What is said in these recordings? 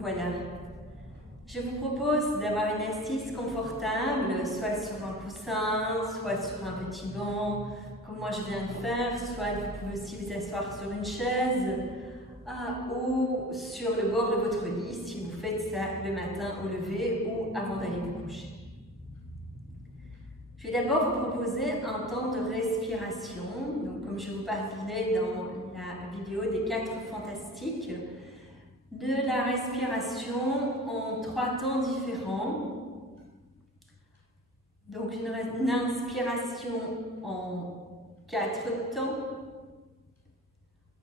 Voilà. Je vous propose d'avoir une assise confortable, soit sur un coussin, soit sur un petit banc, comme moi je viens de faire, soit vous pouvez aussi vous asseoir sur une chaise ou sur le bord de votre lit si vous faites ça le matin au lever ou avant d'aller vous coucher. Je vais d'abord vous proposer un temps de respiration. Donc, comme je vous parlais dans la vidéo des 4 fantastiques, de la respiration en 3 temps différents. Donc une inspiration en 4 temps,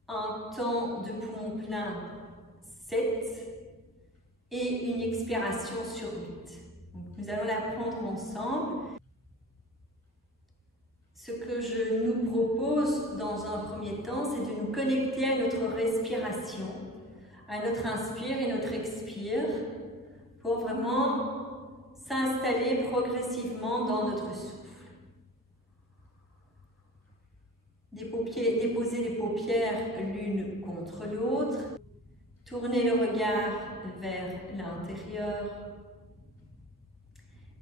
un temps de poumon plein 7 et une expiration sur 8. Donc, nous allons l'apprendre ensemble. Ce que je nous propose dans un premier temps, c'est de nous connecter à notre respiration, à notre inspire et notre expire, pour vraiment s'installer progressivement dans notre souffle. Déposer les paupières l'une contre l'autre, tourner le regard vers l'intérieur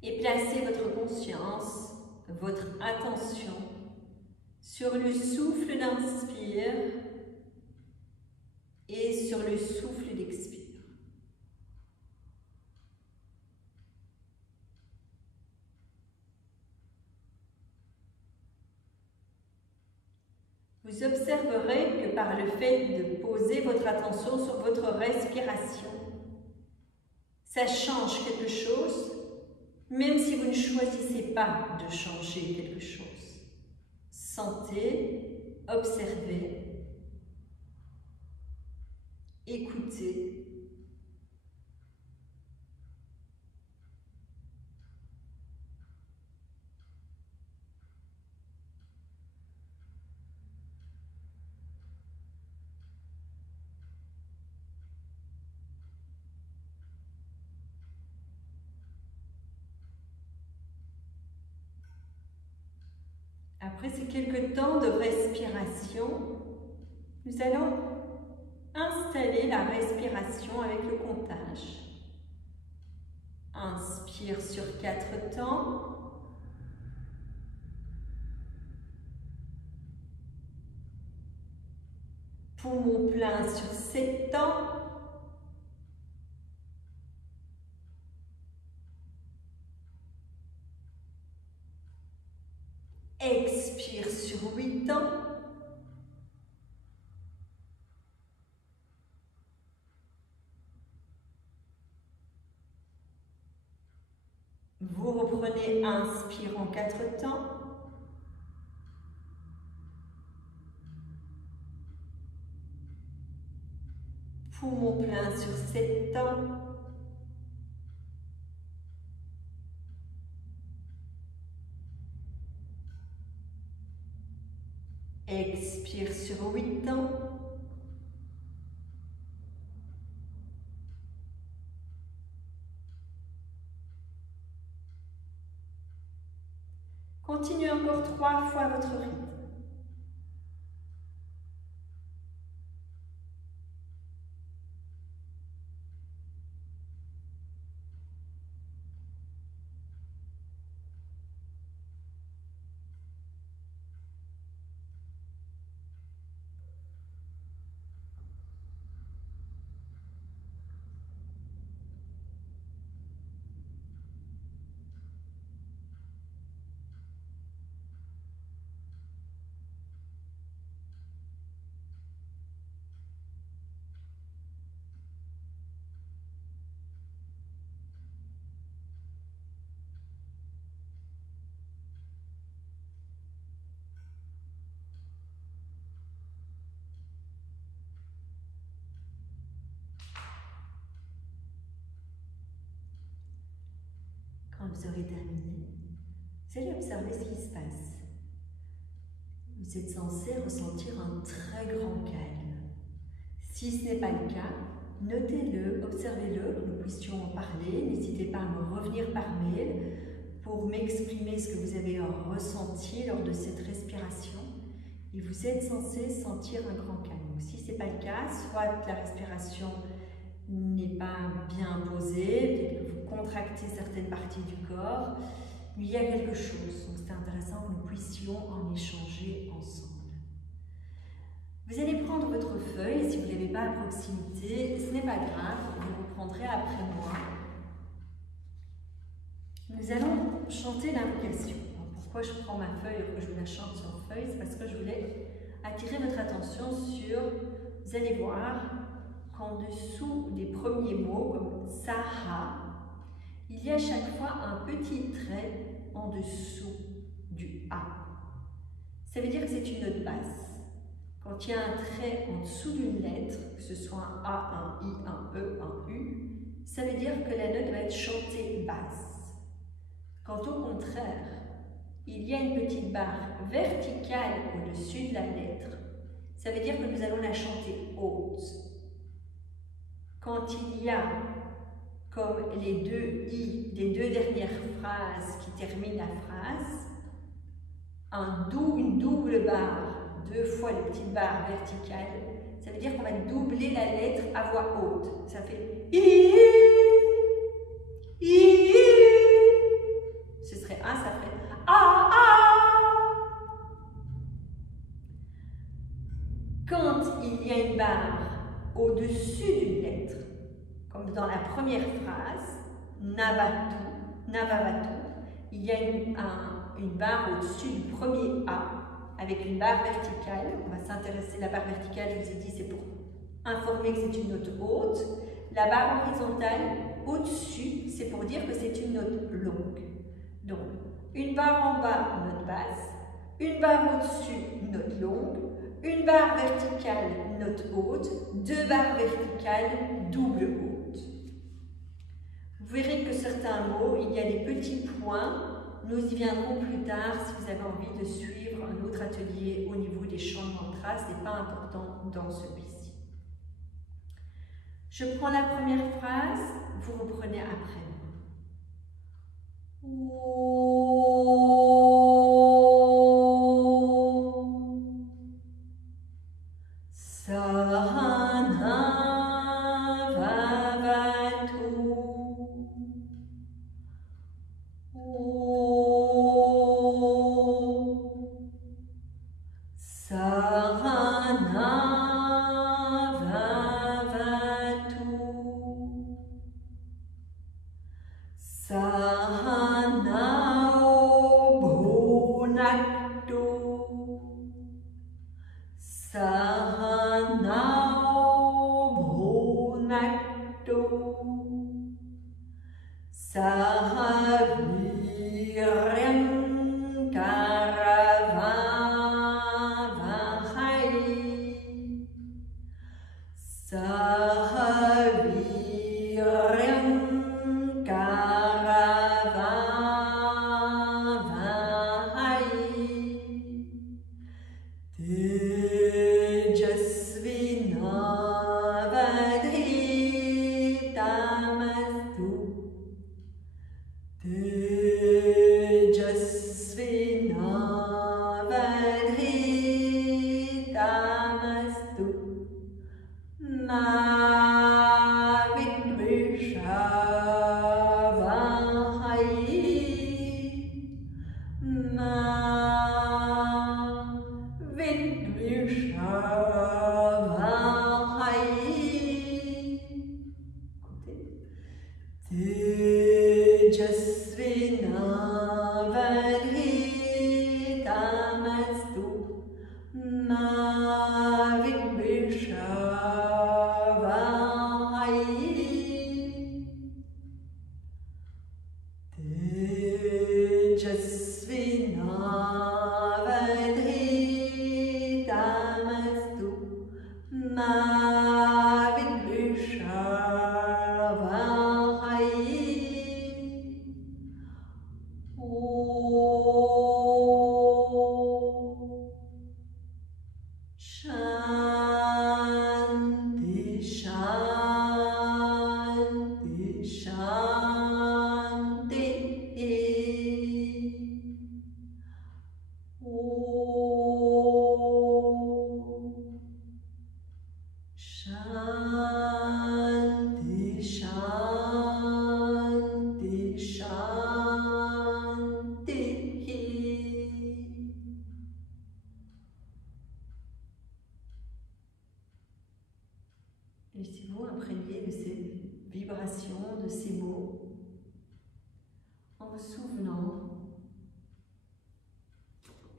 et placer votre conscience, votre attention sur le souffle d'inspire et sur le souffle d'expire. Vous observerez que par le fait de poser votre attention sur votre respiration, ça change quelque chose, même si vous ne choisissez pas de changer quelque chose. Sentez, observez, écoutez. Après ces quelques temps de respiration, nous allons installer la respiration avec le comptage. Inspire sur 4 temps. Poumon plein sur 7 temps. Expire sur 8 temps. Vous reprenez inspire en 4 temps. Poumon plein sur 7 temps. Expire sur 8 temps. Continuez encore 3 fois votre rythme. Quand vous aurez terminé, vous allez observer ce qui se passe. Vous êtes censé ressentir un très grand calme. Si ce n'est pas le cas, notez-le, observez-le, que nous puissions en parler. N'hésitez pas à me revenir par mail pour m'exprimer ce que vous avez ressenti lors de cette respiration. Et vous êtes censé sentir un grand calme. Donc, si ce n'est pas le cas, soit la respiration n'est pas bien posé, peut-être que vous contractez certaines parties du corps, mais il y a quelque chose. Donc c'est intéressant que nous puissions en échanger ensemble. Vous allez prendre votre feuille, si vous ne l'avez pas à proximité, ce n'est pas grave, vous reprendrez après moi. Nous allons chanter l'invocation. Pourquoi je prends ma feuille et que je vous la chante sur feuille? C'est parce que je voulais attirer votre attention sur, vous allez voir qu'en dessous des premiers mots, comme Saha, il y a chaque fois un petit trait en dessous du A. Ça veut dire que c'est une note basse. Quand il y a un trait en dessous d'une lettre, que ce soit un A, un I, un E, un U, ça veut dire que la note va être chantée basse. Quand au contraire, il y a une petite barre verticale au-dessus de la lettre, ça veut dire que nous allons la chanter haute. Quand il y a, comme les deux I des deux dernières phrases qui terminent la phrase, une double barre, deux fois les petites barres verticales, ça veut dire qu'on va doubler la lettre à voix haute. Ça fait I, I. Ce serait A, ça ferait A, A. Quand il y a une barre au-dessus d'une lettre, comme dans la première phrase, Navatu, Navavatu, il y a une barre au-dessus du premier A, avec une barre verticale. On va s'intéresser, la barre verticale, je vous ai dit, c'est pour informer que c'est une note haute. La barre horizontale, au-dessus, c'est pour dire que c'est une note longue. Donc, une barre en bas, note basse, une barre au-dessus, note longue, une barre verticale, note haute, deux barres verticales, double haute. Vous verrez que certains mots, il y a des petits points. Nous y viendrons plus tard si vous avez envie de suivre un autre atelier au niveau des chants de mantra. Ce n'est pas important dans celui-ci. Je prends la première phrase, vous reprenez après Laissez-vous imprégner de ces vibrations, de ces mots, en vous souvenant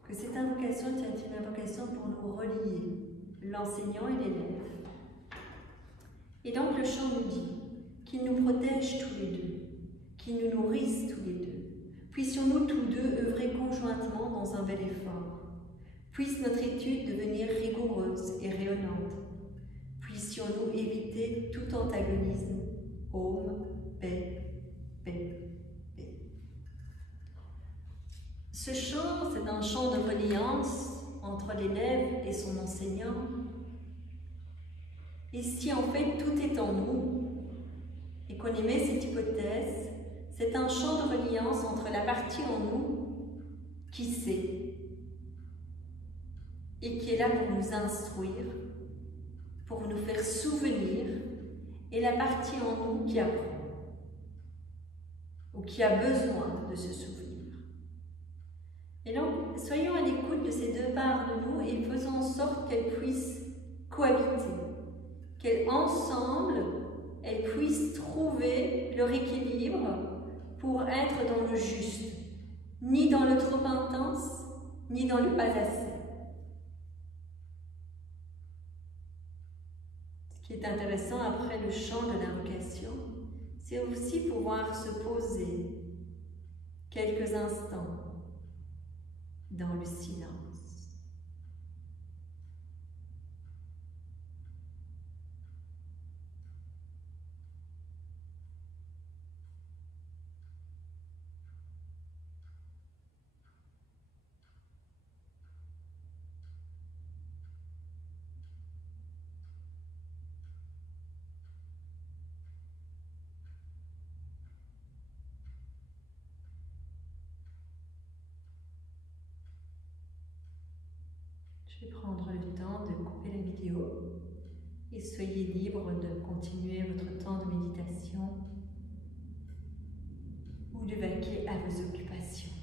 que cette invocation est une invocation pour nous relier, l'enseignant et l'élève. Et donc le chant nous dit qu'il nous protège tous les deux, qu'il nous nourrisse tous les deux. Puissions-nous tous deux œuvrer conjointement dans un bel effort. Puisse notre étude devenir rigoureuse et rayonnante. Puissions-nous éviter tout antagonisme. Aume, paix, paix, paix. Ce chant, c'est un chant de reliance entre l'élève et son enseignant. Et si en fait tout est en nous, et qu'on émet cette hypothèse, c'est un chant de reliance entre la partie en nous qui sait et qui est là pour nous instruire, pour nous faire souvenir, et la partie en nous qui apprend ou qui a besoin de se souvenir. Et donc, soyons à l'écoute de ces deux parts de nous et faisons en sorte qu'elles puissent cohabiter, qu'elles ensemble, elles puissent trouver leur équilibre pour être dans le juste, ni dans le trop intense, ni dans le pas assez. Ce qui est intéressant après le chant de l'invocation, c'est aussi pouvoir se poser quelques instants dans le silence. Je vais prendre le temps de couper la vidéo et soyez libre de continuer votre temps de méditation ou de vaquer à vos occupations.